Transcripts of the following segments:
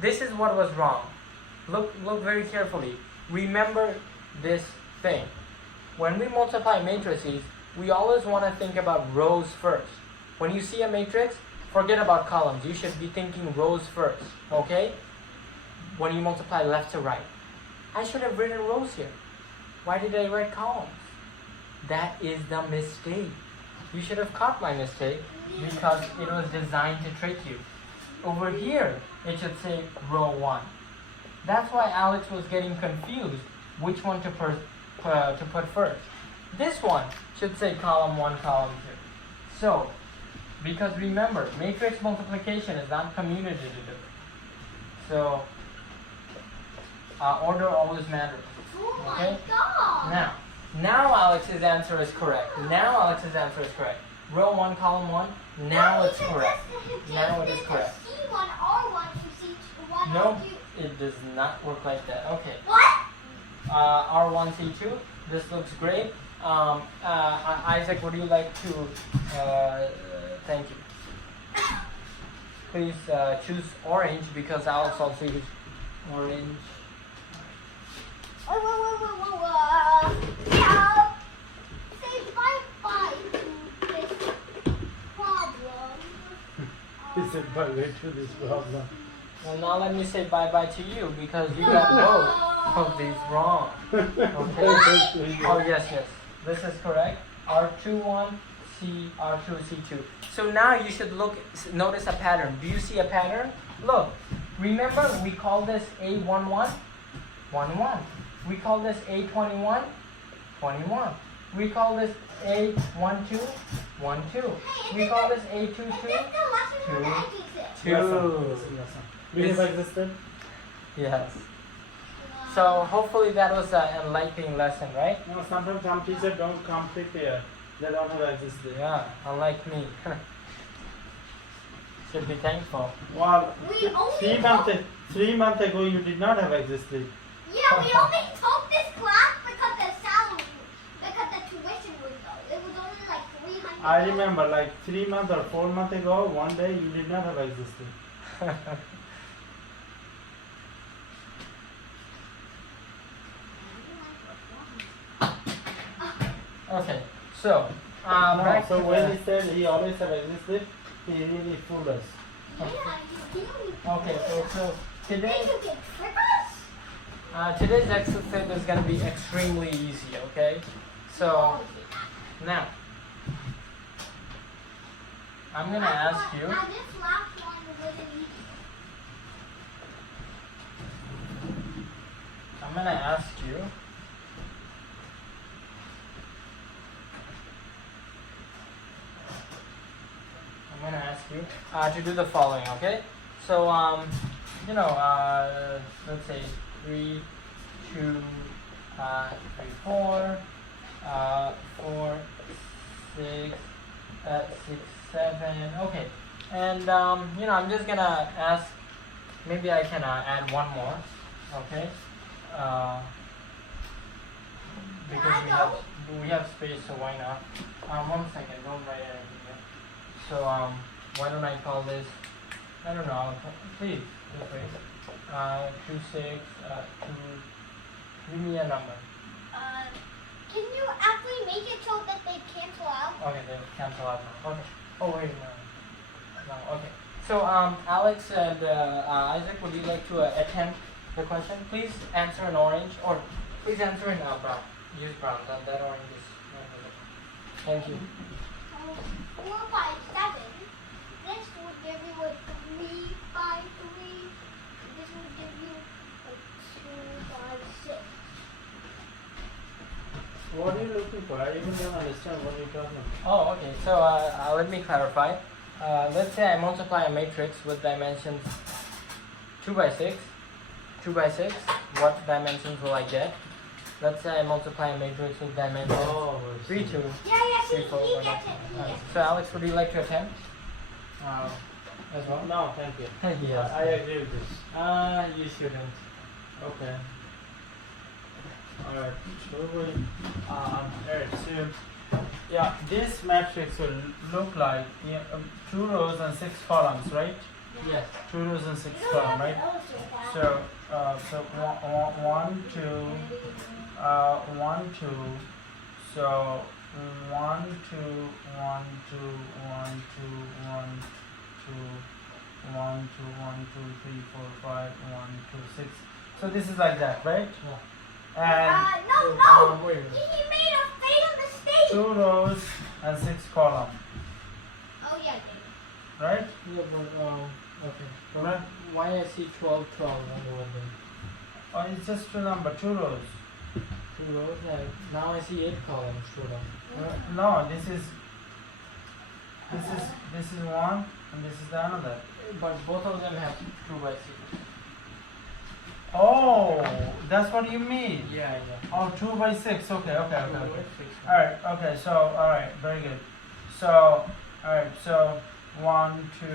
this is what was wrong. Look very carefully. Remember this thing. When we multiply matrices, we always want to think about rows first. When you see a matrix, forget about columns. You should be thinking rows first, okay? When you multiply left to right. I should have written rows here. Why did I write columns? That is the mistake. You should have caught my mistake because it was designed to trick you. Over here, it should say row 1. That's why Alex was getting confused which one to put first. This one should say column 1, column 2. So, because remember, matrix multiplication is not commutative. So, order always matters. Okay? Now Alex's answer is correct. Row 1, column 1. Now it's correct. Now it is correct. No, it does not work like that. Okay. What? R1, C2. This looks great. Isaac, would you like to? Thank you. Please choose orange because Alex also used orange. Yeah. Say bye-bye to this problem. He said bye-bye to this problem. Well, now let me say bye-bye to you because you got both of these wrong. Okay. Oh, yes. This is correct. R21, R2, C2. So now you should notice a pattern. Do you see a pattern? Look. Remember, we call this A11? 11. We call this A21? 21. We call this A12? 12. We call this A22? 2. We have existed? Yes. So hopefully that was an enlightening lesson, right? No, sometimes some teachers don't come prepared. They don't have existed. Yeah, unlike me. Should be thankful. Well, We only 3 months ago you did not have existed. Yeah, we only took this class because the tuition was low. It was only like 300. I remember like 3 months or 4 months ago, one day you did not have existed. Okay, so So when he said he always have existed, he really fooled us. Yeah, you really. Okay, so today You can trick us? today's exercise is going to be extremely easy. Okay, so now I'm going to ask you. Now this last one wasn't easy. I'm going to ask you. To do the following, okay? So, let's say 3, 2, 3, 4, 4, 6, 6, 7. Okay, and I'm just gonna ask. Maybe I can add one more, okay? Because we have space, so why not? 1 second, don't write anything yet. So why don't I call this? I don't know. Please, just wait. 2, 6, 2. Give me a number. Can you actually make it so that they cancel out? Okay, they cancel out now. Okay. Oh wait, no. Okay. So Alex and Isaac, would you like to attempt the question? Please answer in orange, or please answer in brown. Use brown. That orange is not good. Thank you. 4 by 7. This would give you a 3 by 3. This would give you a 2 by 6. What are you looking for? I even don't understand what you're talking about. Oh, okay. So let me clarify. Let's say I multiply a matrix with dimensions 2 by 6. 2 by 6. What dimensions will I get? Let's say I multiply a matrix with dimensions 3, 2. Yeah, 3, 4, he 1. gets it. So Alex, would you like to attempt? As well? No, thank you. Yes. I agree with this. You shouldn't. Okay. Alright, so yeah, this matrix will look like 2 rows and 6 columns, right? Yes. 2 rows and 6 You don't columns, have right? to illustrate that. So 1, 2, 1, 2. So 1, 2, 1, 2, 1, 2, 1, 2, 1, 2, 1, 2, 3, 4, 5, 1, 2, 6. So this is like that, right? And No. Wait. He made a fatal mistake. 2 rows and 6 columns, Oh yeah, David. right? Yeah, but okay. Right? Why I see 12, 12 on the window? Oh, it's just a number, 2 rows. 2 rows. Now I see 8 columns total. No, this is one and this is the another. But both of them have 2 by 6. Oh, that's what you mean. Yeah. Oh, 2 by 6. Okay. 2 by 6. Alright, okay, so, alright, very good. So, alright, so 1, 2,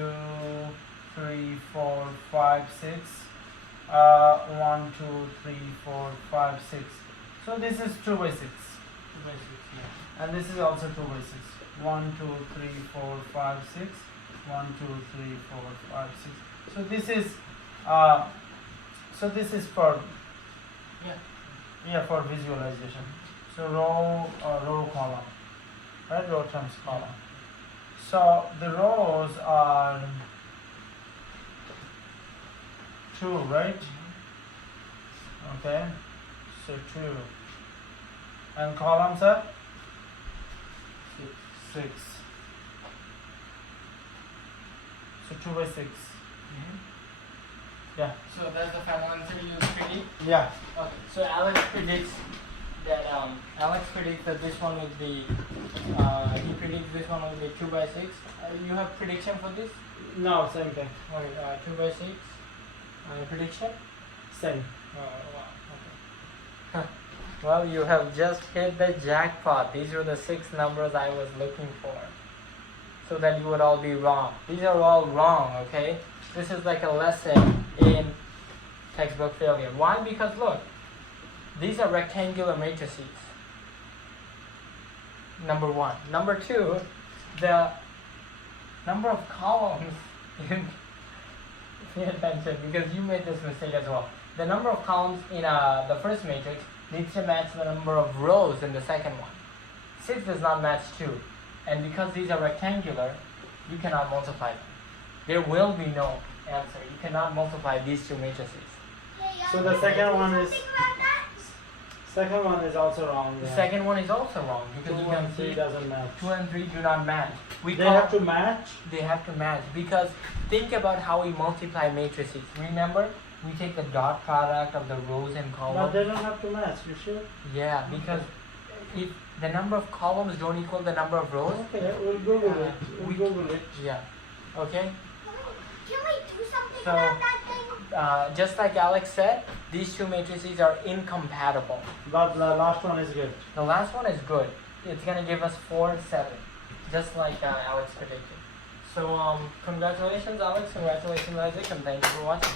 3, 4, 5, 6. 1, 2, 3, 4, 5, 6. So this is 2 by 6. 2 by 6, yeah. And this is also 2 by 6. 1, 2, 3, 4, 5, 6. 1, 2, 3, 4, 5, 6. So this is for for visualization. So row column, right? Row times column. So the rows are 2, right? Okay. So 2. And columns are 6. So 2 by 6. Yeah. So that's the final answer you predict? Yeah. Okay. So Alex predicts that this one will be he predicts this one will be 2 by 6. You have prediction for this? No, same thing. Okay, 2 by 6. Prediction? Same. Wow, okay. Well, you have just hit the jackpot. These were the 6 numbers I was looking for. So that you would all be wrong. These are all wrong, okay? This is like a lesson in textbook failure. Why? Because look, these are rectangular matrices. Number 1. Number 2, the number of columns in pay attention because you made this mistake as well. The number of columns in the first matrix needs to match the number of rows in the second one. 6 does not match 2. And because these are rectangular, you cannot multiply them. There will be no answer. You cannot multiply these 2 matrices. So the second one is also wrong. The Yeah. second one is also wrong because 2 you can and 3 see doesn't match. 2 and 3 do not match. They have to match. They have to match because think about how we multiply matrices. Remember, we take the dot product of the rows and But columns. they don't have to match. You sure? Yeah, because if the number of columns don't equal the number of rows, Okay, we'll Google it. we- We'll Google it. yeah, okay. Can we do something So, about that thing? Just like Alex said, these 2 matrices are incompatible. But the last one is good. The last one is good. It's gonna give us 4, 7, just like Alex predicted. So, congratulations, Alex. Congratulations, Isaac, and thank you for watching.